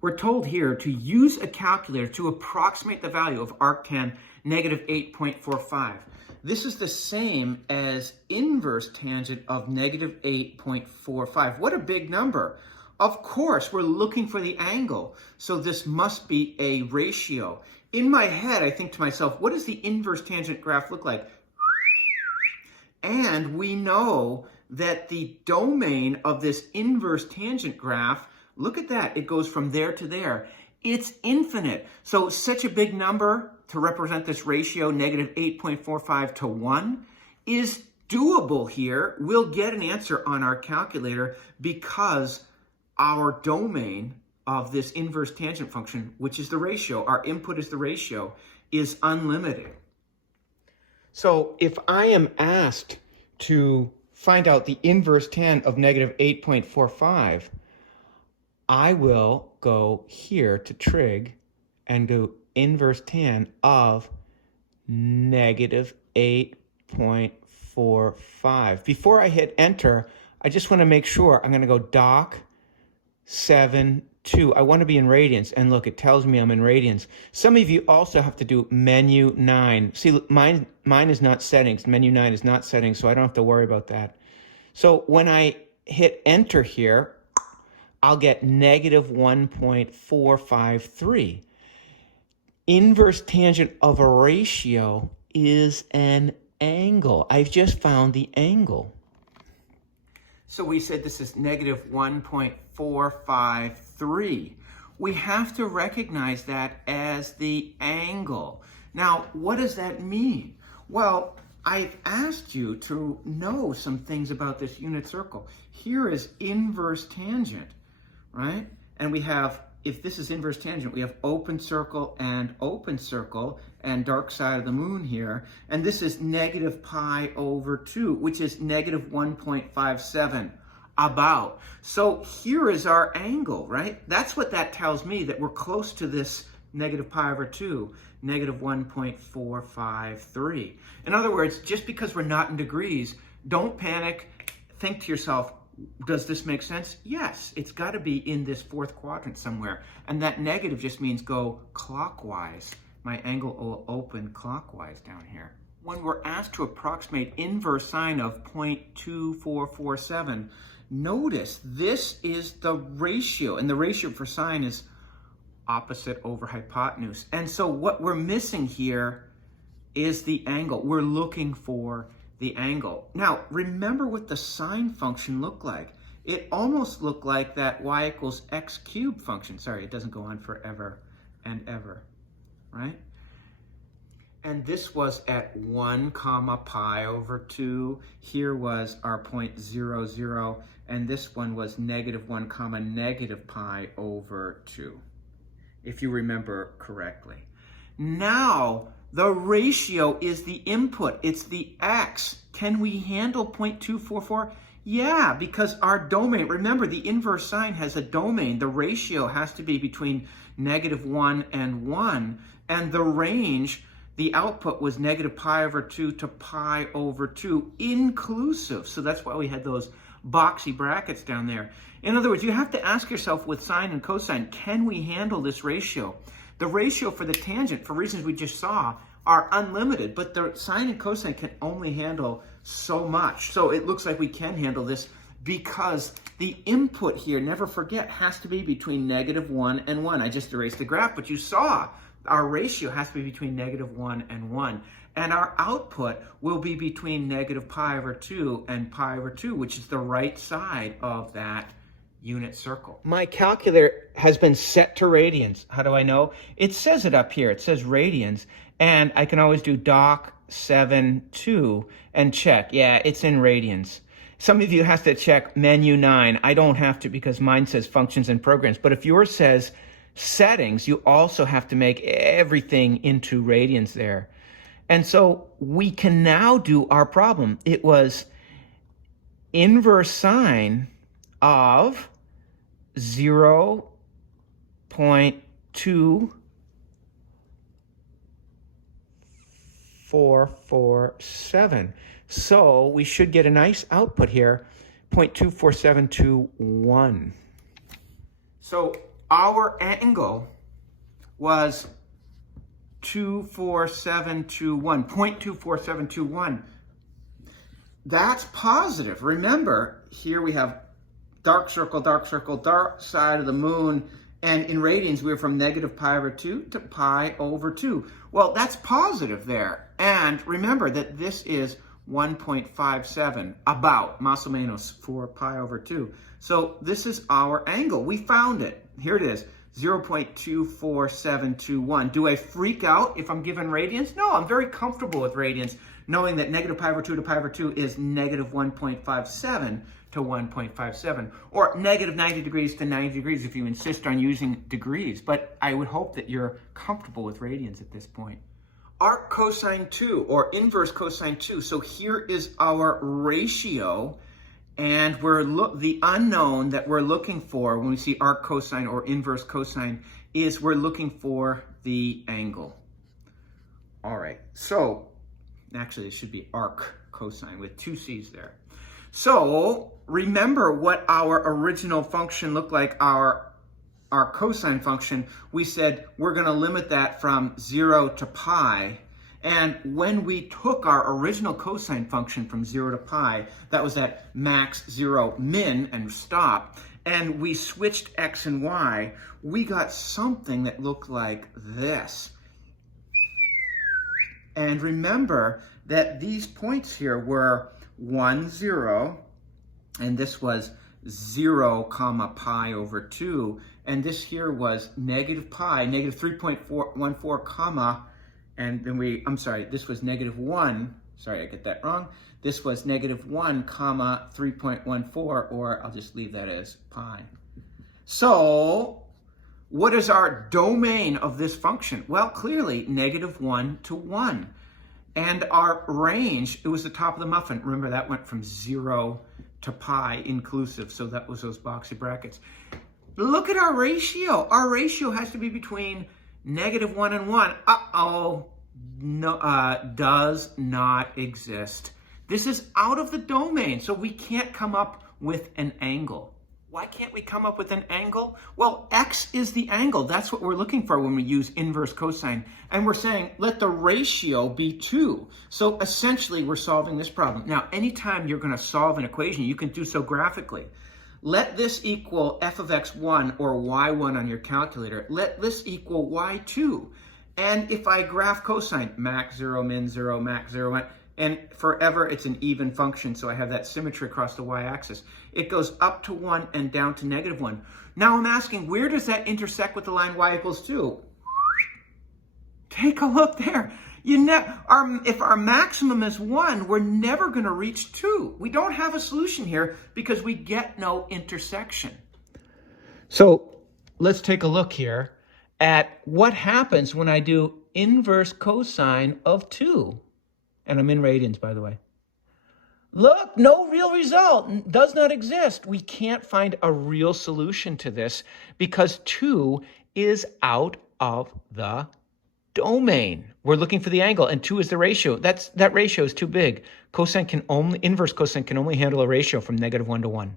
We're told here to use a calculator to approximate the value of arctan negative 8.45. This is the same as inverse tangent of negative 8.45. What a big number. Of course, we're looking for the angle, so this must be a ratio. In my head, I think to myself, what does the inverse tangent graph look like? And we know that the domain of this inverse tangent graph, look at that, it goes from there to there. It's infinite. So such a big number to represent this ratio, negative 8.45 to 1, is doable here. We'll get an answer on our calculator because our domain of this inverse tangent function, which is the ratio, our input is the ratio, is unlimited. So if I am asked to find out the inverse tan of negative 8.45, I will go here to trig and do inverse tan of negative 8.45. Before I hit enter, I just want to make sure I'm going to go doc 7 2. I want to be in radians, and look, it tells me I'm in radians. Some of you also have to do menu 9. See, mine is not settings. Menu 9 is not settings, so I don't have to worry about that. So when I hit enter here, I'll get negative 1.453. Inverse tangent of a ratio is an angle. I've just found the angle. So we said this is negative 1.453. We have to recognize that as the angle. Now, what does that mean? Well, I've asked you to know some things about this unit circle. Here is inverse tangent, right? And we have, if this is inverse tangent, we have open circle and dark side of the moon here. And this is negative pi over 2, which is negative 1.57 about. So here is our angle, right? That's what that tells me, that we're close to this negative pi over 2, negative 1.453. In other words, just because we're not in degrees, don't panic. Think to yourself, does this make sense? Yes, it's got to be in this fourth quadrant somewhere. And that negative just means go clockwise. My angle will open clockwise down here. When we're asked to approximate inverse sine of 0.2447, notice this is the ratio, and the ratio for sine is opposite over hypotenuse. And so what we're missing here is the angle. We're looking for the angle. Now, remember what the sine function looked like. It almost looked like that y equals x cubed function. Sorry, it doesn't go on forever and ever, right? And this was at 1 comma pi over 2. Here was our point 0, 0. And this one was negative 1 comma negative pi over 2, if you remember correctly. Now, the ratio is the input. It's the x. Can we handle 0.244? Yeah, because our domain, remember the inverse sine has a domain. The ratio has to be between negative 1 and 1. And the range, the output was negative pi over 2 to pi over 2 inclusive. So that's why we had those boxy brackets down there. In other words, you have to ask yourself with sine and cosine, can we handle this ratio? The ratio for the tangent, for reasons we just saw, are unlimited, but the sine and cosine can only handle so much. So it looks like we can handle this because the input here, never forget, has to be between negative 1 and 1. I just erased the graph, but you saw our ratio has to be between negative 1 and 1. And our output will be between negative pi over 2 and pi over 2, which is the right side of that unit circle. My calculator has been set to radians. How do I know? It says it up here. It says radians. And I can always do doc 7 2 and check. Yeah, it's in radians. Some of you have to check menu 9. I don't have to because mine says functions and programs. But if yours says settings, you also have to make everything into radians there. And so we can now do our problem. It was inverse sine of 0.2447. So we should get a nice output here, 0.247221. So our angle was 24721, 0.24721. That's positive. Remember, here we have dark circle, dark side of the moon, and in radians, we're from negative pi over 2 to pi over 2. Well, that's positive there. And remember that this is 1.57, about, más o menos, for pi over 2. So this is our angle. We found it. Here it is, 0.24721. Do I freak out if I'm given radians? No, I'm very comfortable with radians, knowing that negative pi over 2 to pi over 2 is negative 1.57 to 1.57, or negative 90 degrees to 90 degrees if you insist on using degrees. But I would hope that you're comfortable with radians at this point. Arc cosine 2, or inverse cosine 2. So here is our ratio, and the unknown that we're looking for when we see arc cosine or inverse cosine is we're looking for the angle. All right, so actually it should be arc cosine with two C's there. So remember what our original function looked like, our cosine function. We said we're going to limit that from 0 to pi. And when we took our original cosine function from 0 to pi, that was at max, 0, min, and stop, and we switched x and y, we got something that looked like this. And remember that these points here were 1, 0, and this was 0 comma pi over 2, and this here was negative pi, negative 3.14 comma, and then this was negative 1, sorry, I get that wrong. This was negative 1 comma 3.14, or I'll just leave that as pi. So what is our domain of this function? Well, clearly negative 1 to 1. And our range, it was the top of the muffin. Remember, that went from 0 to pi inclusive, so that was those boxy brackets. Look at our ratio. Our ratio has to be between negative 1 and 1. Uh-oh, no, does not exist. This is out of the domain, so we can't come up with an angle. Why can't we come up with an angle? Well, x is the angle. That's what we're looking for when we use inverse cosine. And we're saying, let the ratio be 2. So essentially, we're solving this problem. Now, anytime you're going to solve an equation, you can do so graphically. Let this equal f of x1 or y1 on your calculator. Let this equal y2. And if I graph cosine, max 0, min 0, max 0, and forever it's an even function, so I have that symmetry across the y-axis. It goes up to 1 and down to negative 1. Now I'm asking, where does that intersect with the line y equals 2? Take a look there. If our maximum is 1, we're never going to reach 2. We don't have a solution here because we get no intersection. So let's take a look here at what happens when I do inverse cosine of 2. And I'm in radians, by the way. Look, no real result. Does not exist. We can't find a real solution to this because 2 is out of the domain. We're looking for the angle, and 2 is the ratio. That ratio is too big. Inverse cosine can only handle a ratio from negative 1 to 1.